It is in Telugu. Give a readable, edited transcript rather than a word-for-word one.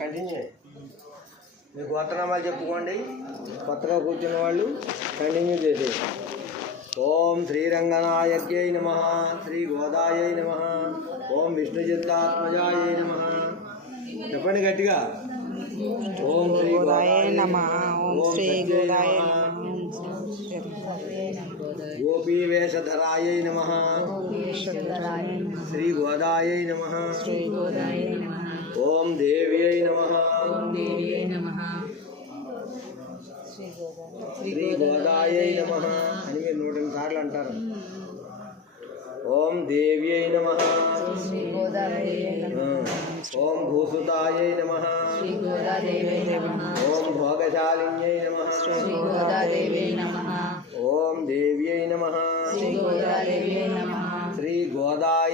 కంటిన్యూ మీ గోత్రనామాలు చెప్పుకోండి. కొత్తగా కూర్చున్న వాళ్ళు కంటిన్యూ చేసే. ఓం శ్రీరంగనాయక్యై నమః, శ్రీ గోదాయై నమః, ఓం విష్ణుచిత్తాత్మజాయై నమః. చెప్పండి గట్టిగా. ఓం శ్రీ గోదాయ నమః, ఓం శ్రీ గోదాయ నమః, గోపీ వేషధరాయై నమః, శ్రీ గోదాయై నమః, ఓం దేవ్యై నమః, శ్రీ గోదాయై నమః అని మీరు 108 సార్లు అంటారు. ఓం దేవ్యై నమః, ఓం భూసుతాయై నమః, ఓం భోగశాలిన్యై నమః, ఓం దేవ్యై నమః, శ్రీ గోదాయ